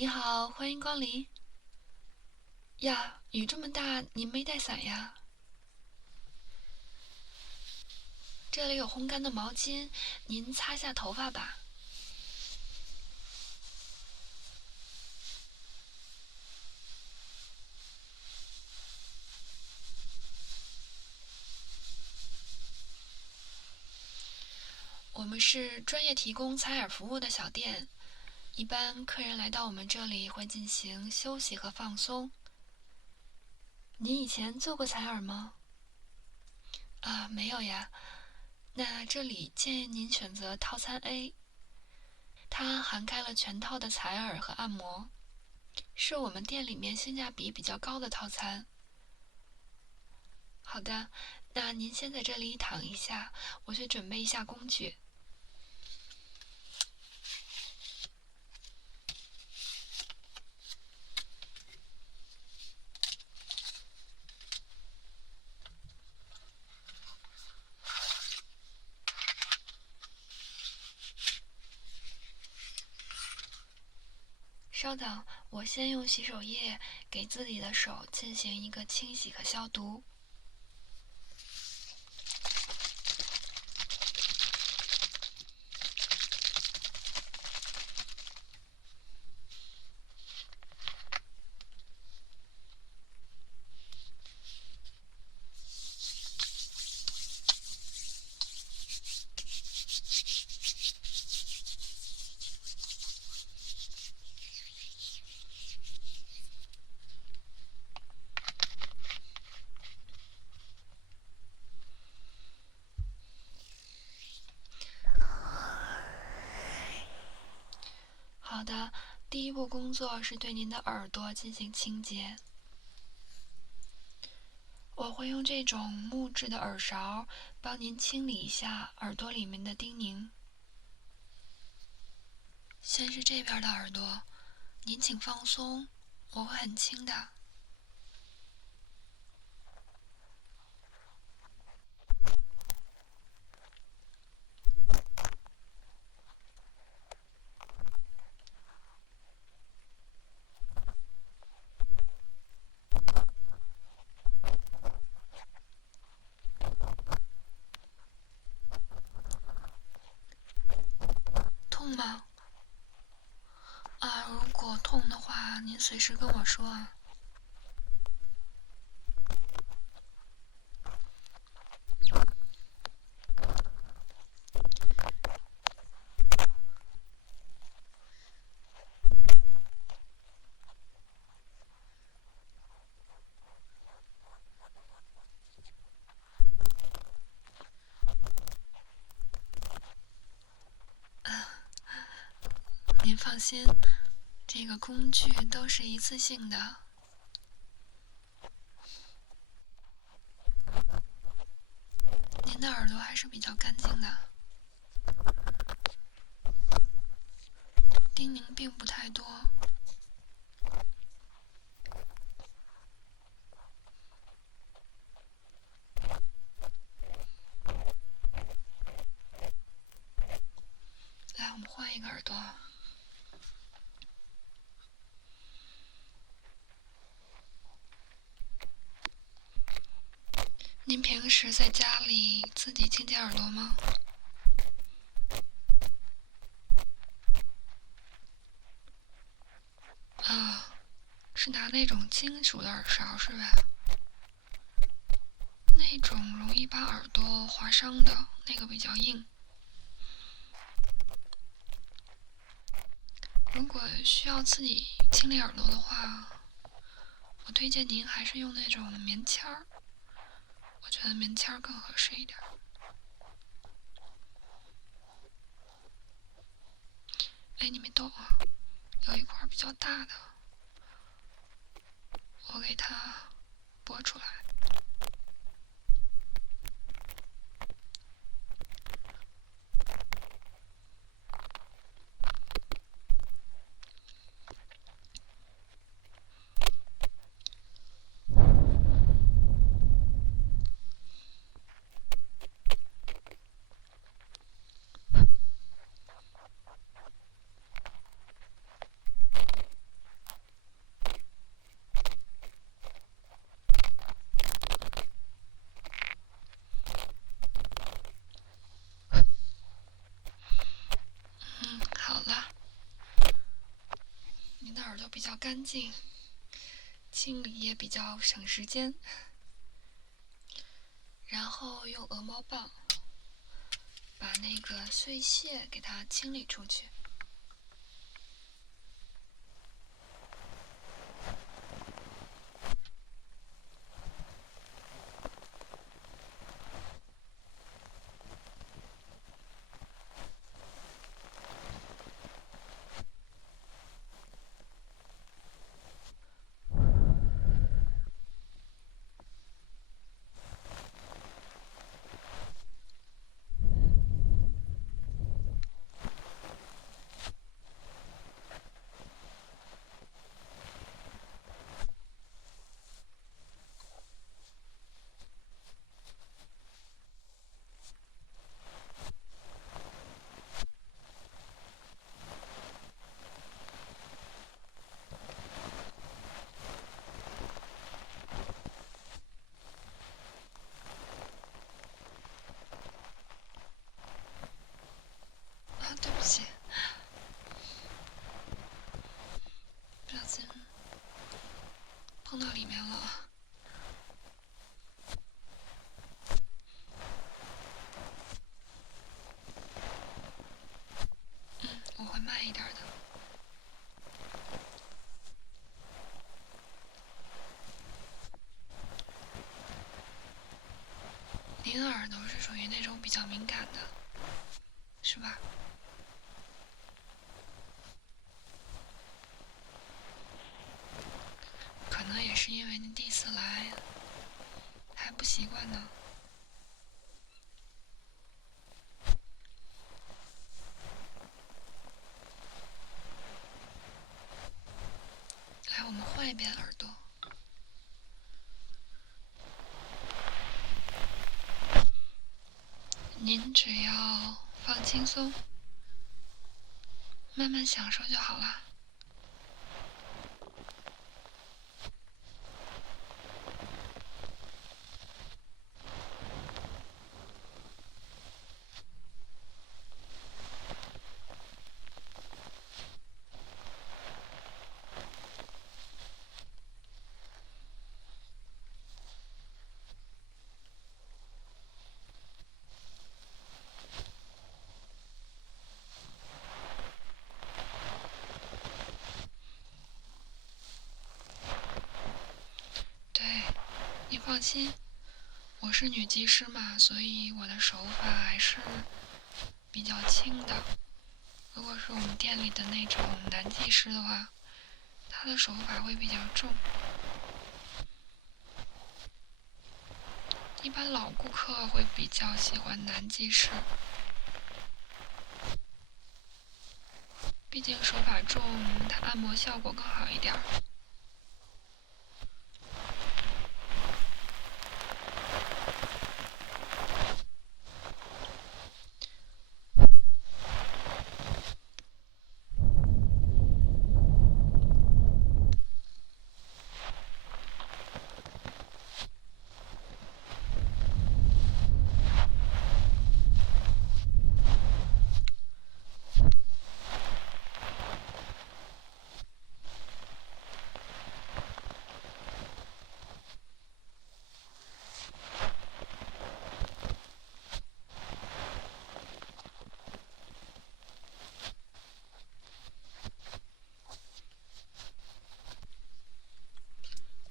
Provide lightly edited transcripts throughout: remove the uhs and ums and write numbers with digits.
你好，欢迎光临。呀，雨这么大，您没带伞呀？这里有烘干的毛巾，您擦下头发吧。我们是专业提供采耳服务的小店，一般客人来到我们这里会进行休息和放松。您以前做过采耳吗？啊，没有呀。那这里建议您选择套餐 A，它涵盖了全套的采耳和按摩，是我们店里面性价比比较高的套餐。好的，那您先在这里躺一下，我去准备一下工具。稍等，我先用洗手液给自己的手进行一个清洗和消毒。好的，第一步工作是对您的耳朵进行清洁。我会用这种木质的耳勺帮您清理一下耳朵里面的叮咛。先是这边的耳朵，您请放松，我会很轻的。痛吗？啊，如果痛的话，您随时跟我说啊。您放心，这个工具都是一次性的。您的耳朵还是比较干净的，叮咛并不太多。来，我们换一个耳朵。您平时在家里自己清洁耳朵吗？啊，是拿那种金属的耳勺是吧？那种容易把耳朵划伤的，那个比较硬。如果需要自己清理耳朵的话，我推荐您还是用那种棉签儿，我觉得棉签儿更合适一点。哎，你没动啊？有一块比较大的，我给它拨出来。朵比较干净，清理也比较省时间。然后用鹅毛棒把那个碎屑给它清理出去。对不起，不小心碰到里面了。我会慢一点的。您的耳朵是属于那种比较敏感的，是吧？可能也是因为您第一次来，还不习惯呢。来，我们换一遍耳朵。您只要放轻松，慢慢享受就好了。对，你放心，我是女技师嘛，所以我的手法还是比较轻的。如果是我们店里的那种男技师的话，他的手法会比较重。一般老顾客会比较喜欢男技师，毕竟手法重，它按摩效果更好一点。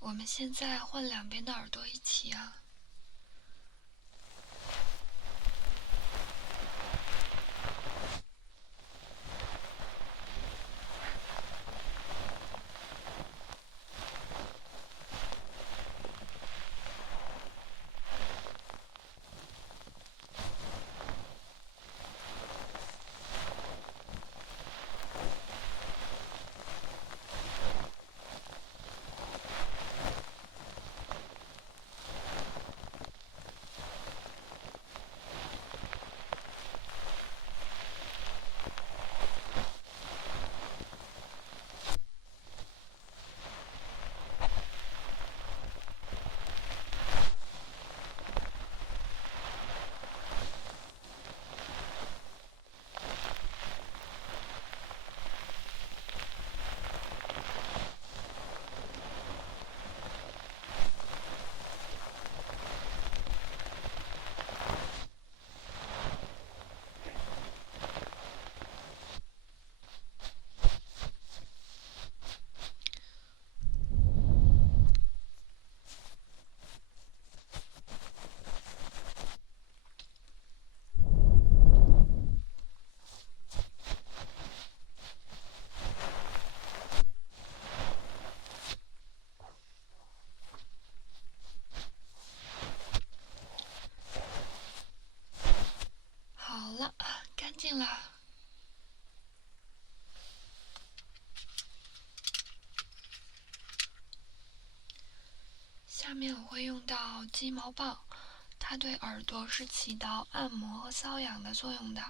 我们现在换两边的耳朵一起啊。面我会用到鸡毛棒，它对耳朵是起到按摩和瘙痒的作用的。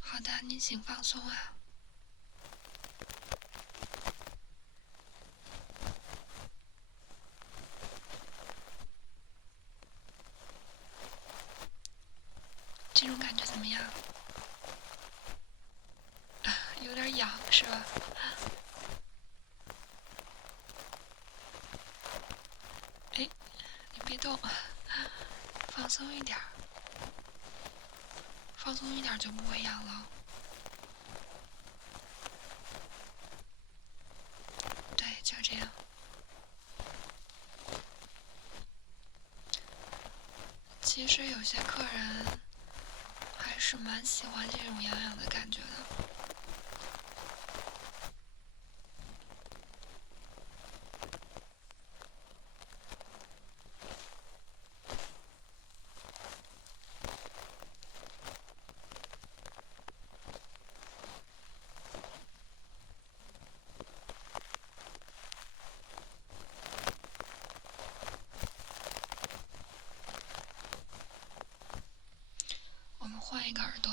好的，您请放松啊。这种感觉怎么样？有点痒是吧？哎，你别动，放松一点，放松一点就不会痒了。对，就这样。其实有些客人还是蛮喜欢这种痒痒的感觉的。我们换一个耳朵。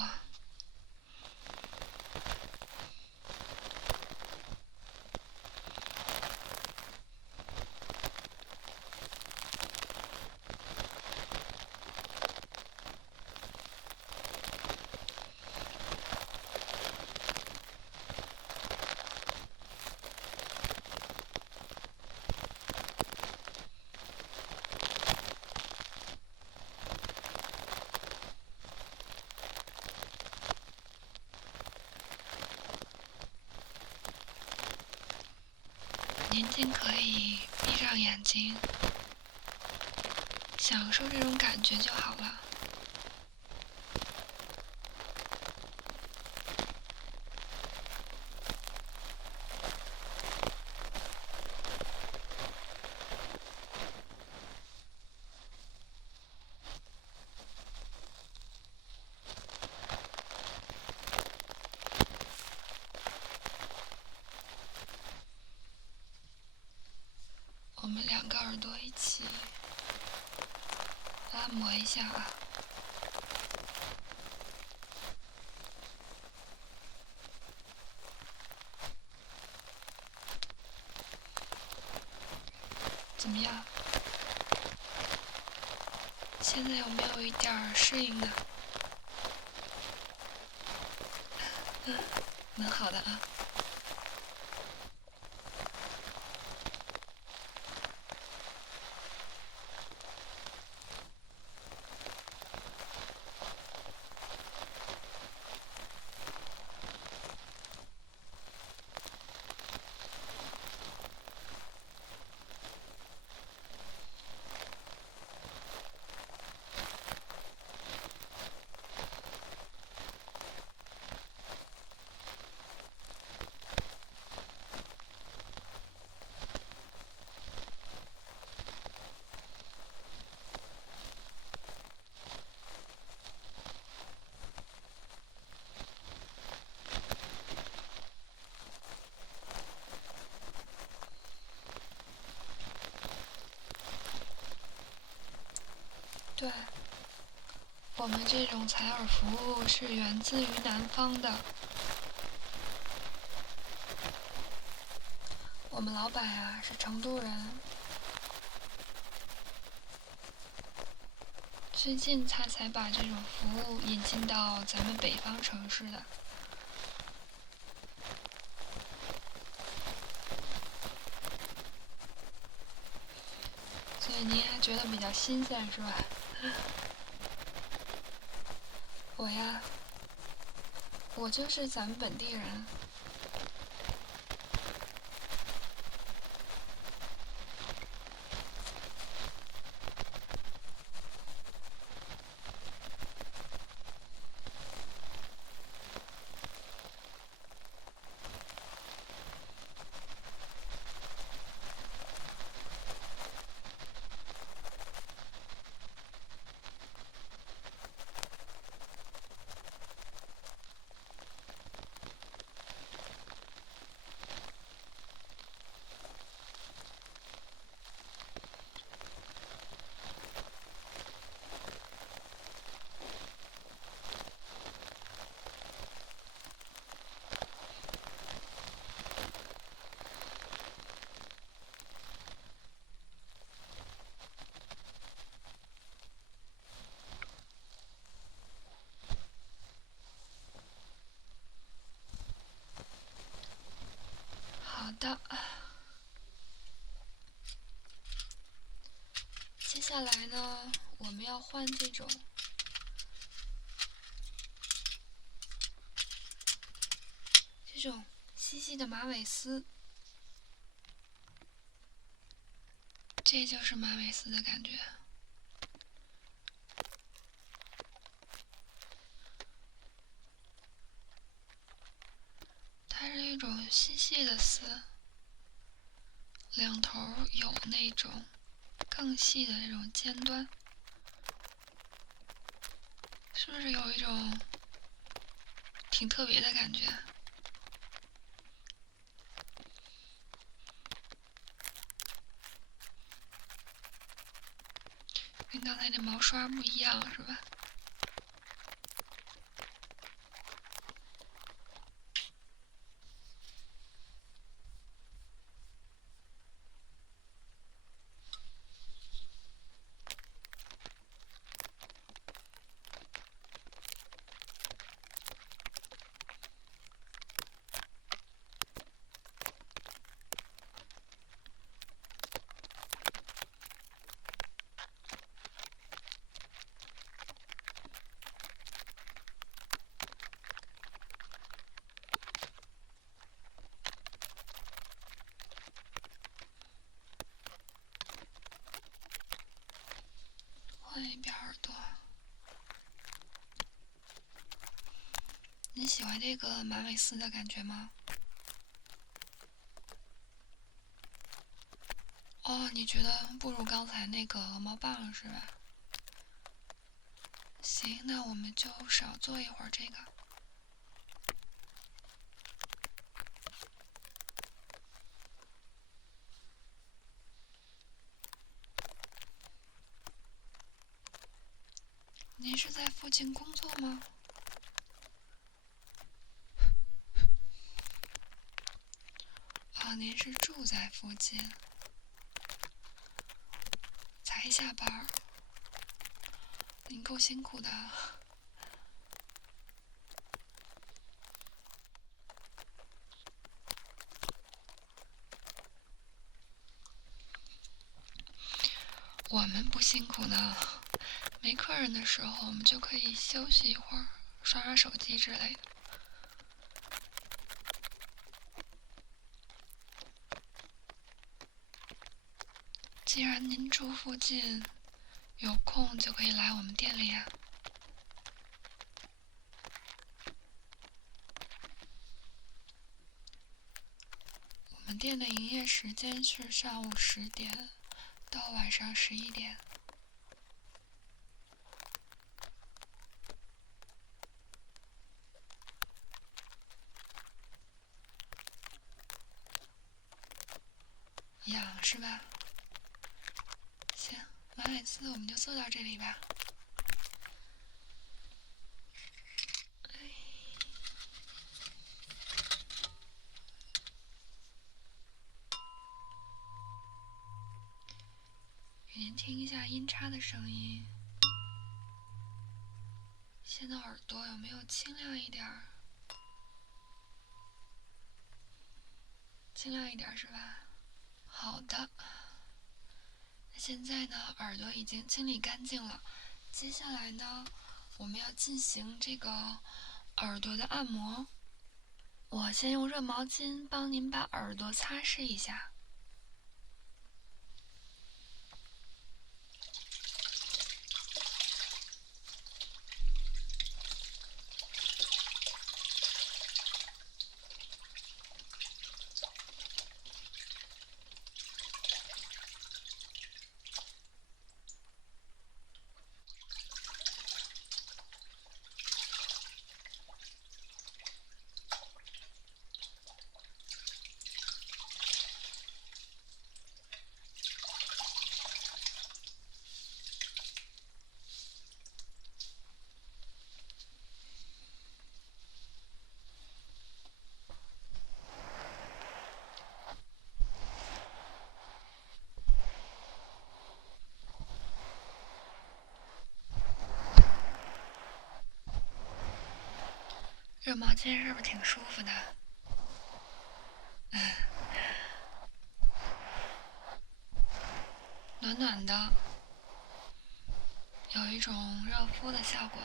您尽可以闭上眼睛，享受这种感觉就好了。我们两个耳朵一起按摩一下啊。怎么样？现在有没有一点适应呢？蛮好的啊。对，我们这种采耳服务是源自于南方的。我们老板啊是成都人，最近他才把这种服务引进到咱们北方城市的。所以您还觉得比较新鲜是吧？我呀，我就是咱们本地人。的。接下来呢，我们要换这种细细的马尾丝，这就是马尾丝的感觉。它是一种细细的丝，两头有那种更细的那种尖端，是不是有一种挺特别的感觉？跟刚才那毛刷不一样，是吧？换一边耳朵。你喜欢这个马尾丝的感觉吗？哦，你觉得不如刚才那个鹅毛棒是吧？行，那我们就少做一会儿这个。您是在附近工作吗？您是住在附近，才下班，您够辛苦的。我们不辛苦呢，没客人的时候，我们就可以休息一会儿，刷刷手机之类的。既然您住附近，有空就可以来我们店里呀。我们店的营业时间是上午10点到晚上11点。痒是吧？行，马尾丝我们就做到这里吧。给您听一下音叉的声音。现在耳朵有没有清亮一点？清亮一点是吧？好的。现在呢，耳朵已经清理干净了。接下来呢，我们要进行这个耳朵的按摩。我先用热毛巾帮您把耳朵擦拭一下。热毛巾是不是挺舒服的？暖暖的，有一种热敷的效果。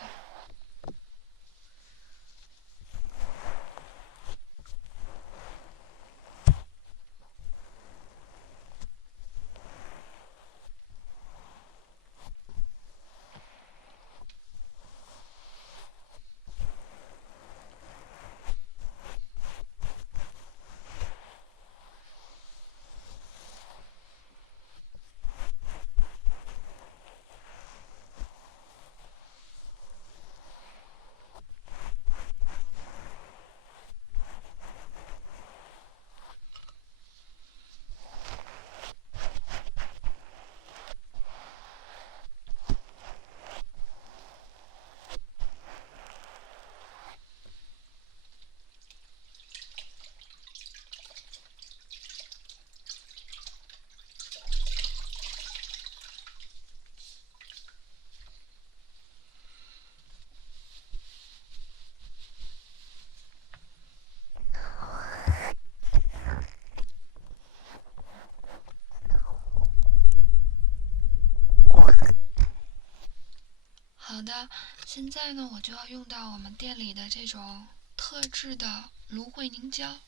好的，现在呢，我就要用到我们店里的这种特制的芦荟凝胶，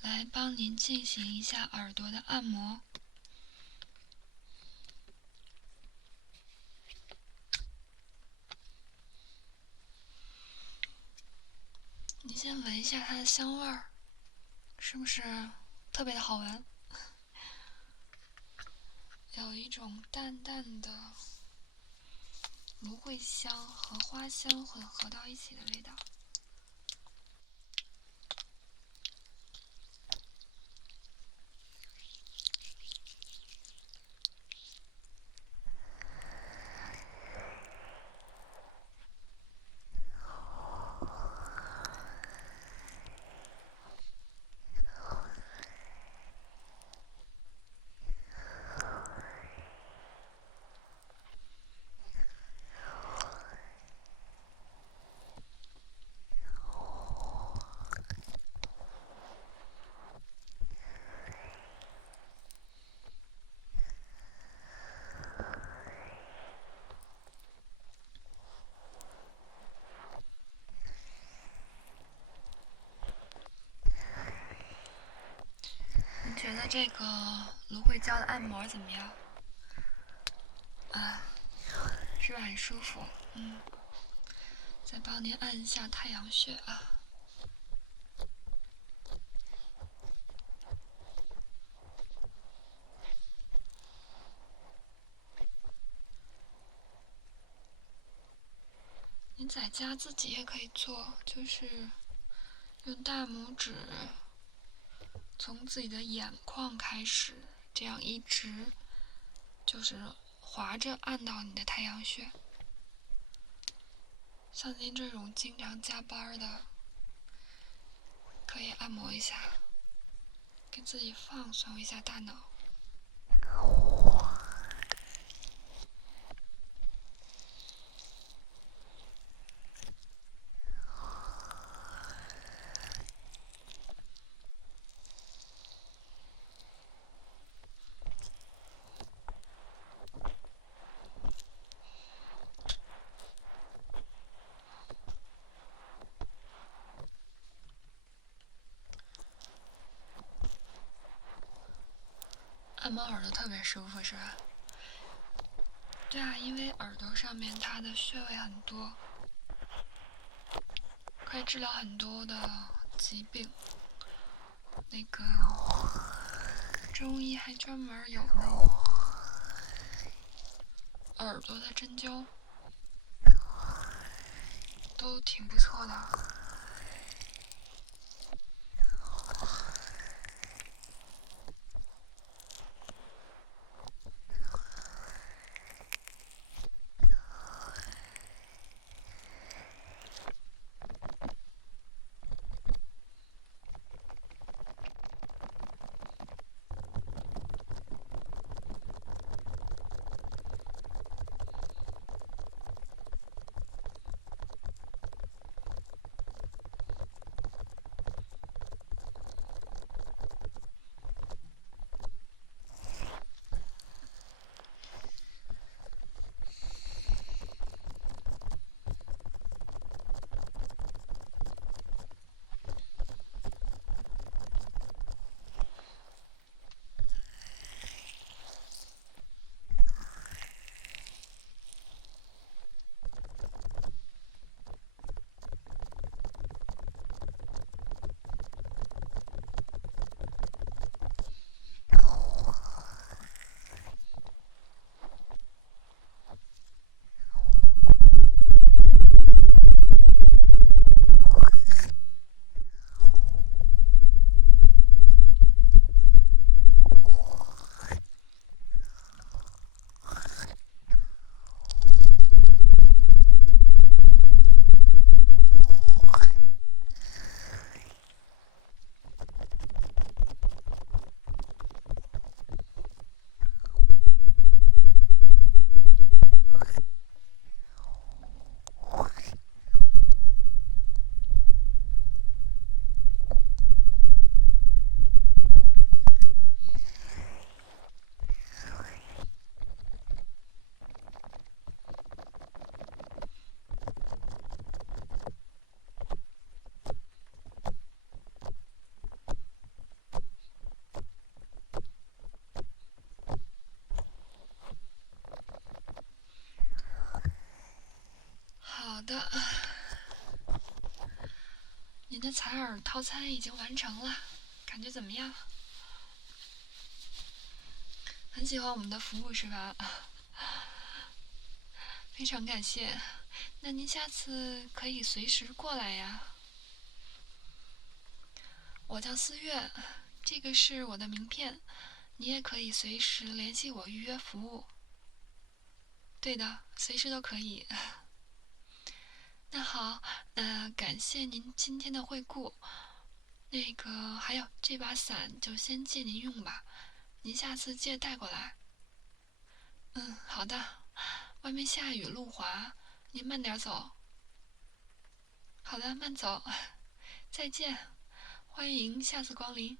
来帮您进行一下耳朵的按摩。你先闻一下它的香味儿，是不是特别的好闻？有一种淡淡的芦荟香和花香混合到一起的味道。你觉得这个芦荟胶的按摩怎么样？是不是很舒服？再帮您按一下太阳穴啊。您在家自己也可以做，就是用大拇指从自己的眼眶开始，这样一直就是滑着按到你的太阳穴。像您这种经常加班的，可以按摩一下，给自己放松一下大脑。按摩耳朵特别舒服，是吧？对啊，因为耳朵上面它的穴位很多，可以治疗很多的疾病。那个中医还专门有那个耳朵的针灸，都挺不错的。您的采耳套餐已经完成了，感觉怎么样？很喜欢我们的服务是吧？非常感谢，那您下次可以随时过来呀。我叫思月，这个是我的名片，你也可以随时联系我预约服务。对的，随时都可以。那好，那感谢您今天的惠顾。那个还有这把伞就先借您用吧，您下次记得带过来。好的。外面下雨路滑，您慢点走。好的，慢走。再见，欢迎下次光临。